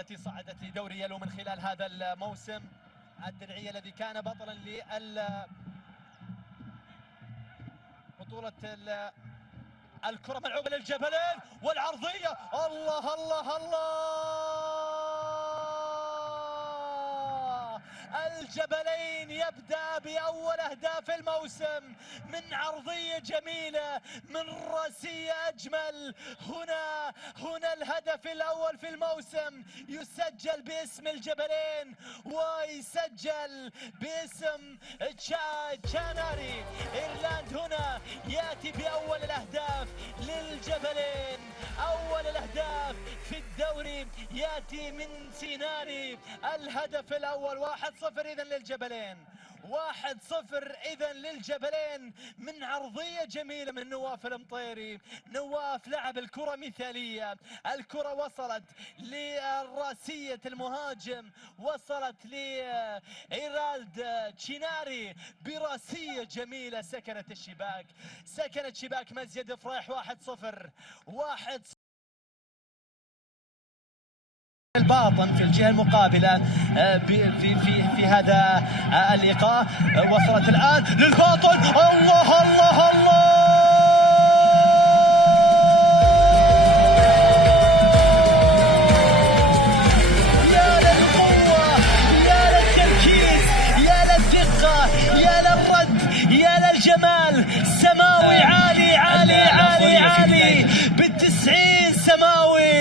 التي صعدت لدوري يلو من خلال هذا الموسم. الدرعية الذي كان بطلا بطولة الكرة ملعوبة للجبلين والعرضية. الله الله الله، الجبلين يبدأ بأول أهداف الموسم من عرضية جميلة من راسية أجمل. هنا الهدف الأول في الموسم يسجل باسم الجبلين ويسجل باسم تشاناري إيرلاند. هنا يأتي بأول الأهداف للجبلين، أول الأهداف في الدوري يأتي من سيناري. الهدف الأول 1-0 إذن للجبلين، 1-0 إذن للجبلين من عرضية جميلة من نواف المطيري. نواف لعب الكرة مثالية، الكرة وصلت لراسية المهاجم، وصلت لإيرالد تشيناري براسية جميلة سكنت الشباك، سكنت شباك مسجد فريح. 1-0 الباطن في الجهة المقابلة في هذا اللقاء. وصلت الآن للباطن. الله الله الله، يا للقوة، يا للتركيز، يا للدقة، يا للرد، يا للجمال. سماوي عالي عالي عالي عالي بال90 سماوي.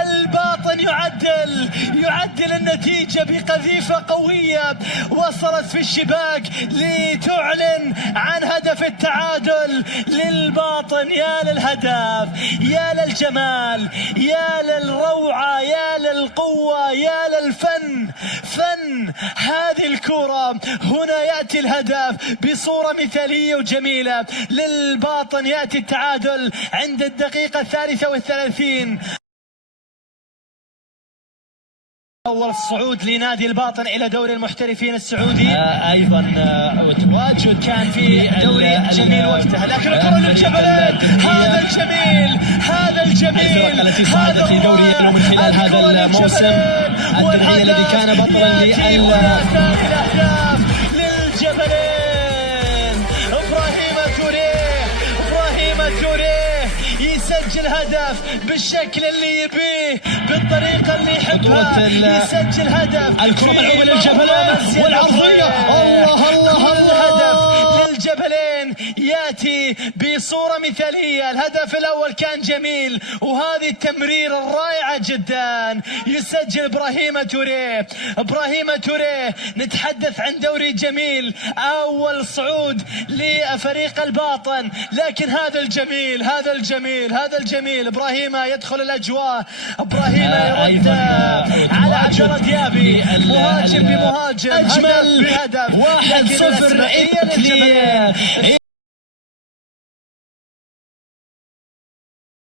الباطن يعدل النتيجة بقذيفة قوية وصلت في الشباك لتعلن عن هدف التعادل للباطن. يا للهدف، يا للجمال، يا للروعة، يا للقوة، يا للفن. فن هذه الكرة. هنا يأتي الهدف بصورة مثالية وجميلة للباطن. يأتي التعادل عند الدقيقة 33. أول صعود لنادي الباطن إلى دوري المحترفين السعودي. أيضا تواجد كان في دوري جميل وقتها، لكن الكرة للجبلين. هذا الجميل، هذا الجميل، هذا في دوري يلو من خلال هذا الموسم. الدرعية الذي كان بطلا الأهداف للجبلين. إبراهيم توريه يسجل هدف بالشكل اللي يبيه، بالطريقة اللي يحبها. يسجل هدف. الكرة ملعوبة للجبلين والعرضية. الله الله الله، الهدف للجبلين يأتي بصورة مثالية. الهدف الأول كان جميل، وهذه التمريرة الرائعة جدا يسجل إبراهيم توريه. نتحدث عن دوري جميل، أول صعود لفريق الباطن، لكن هذا الجميل، هذا الجميل، هذا الجميل. إبراهيم يدخل الأجواء، إبراهيم يرد على عبد الله ديابي، مهاجم بمهاجم، أجمل بهدف. 1-0 إلى الجبلين.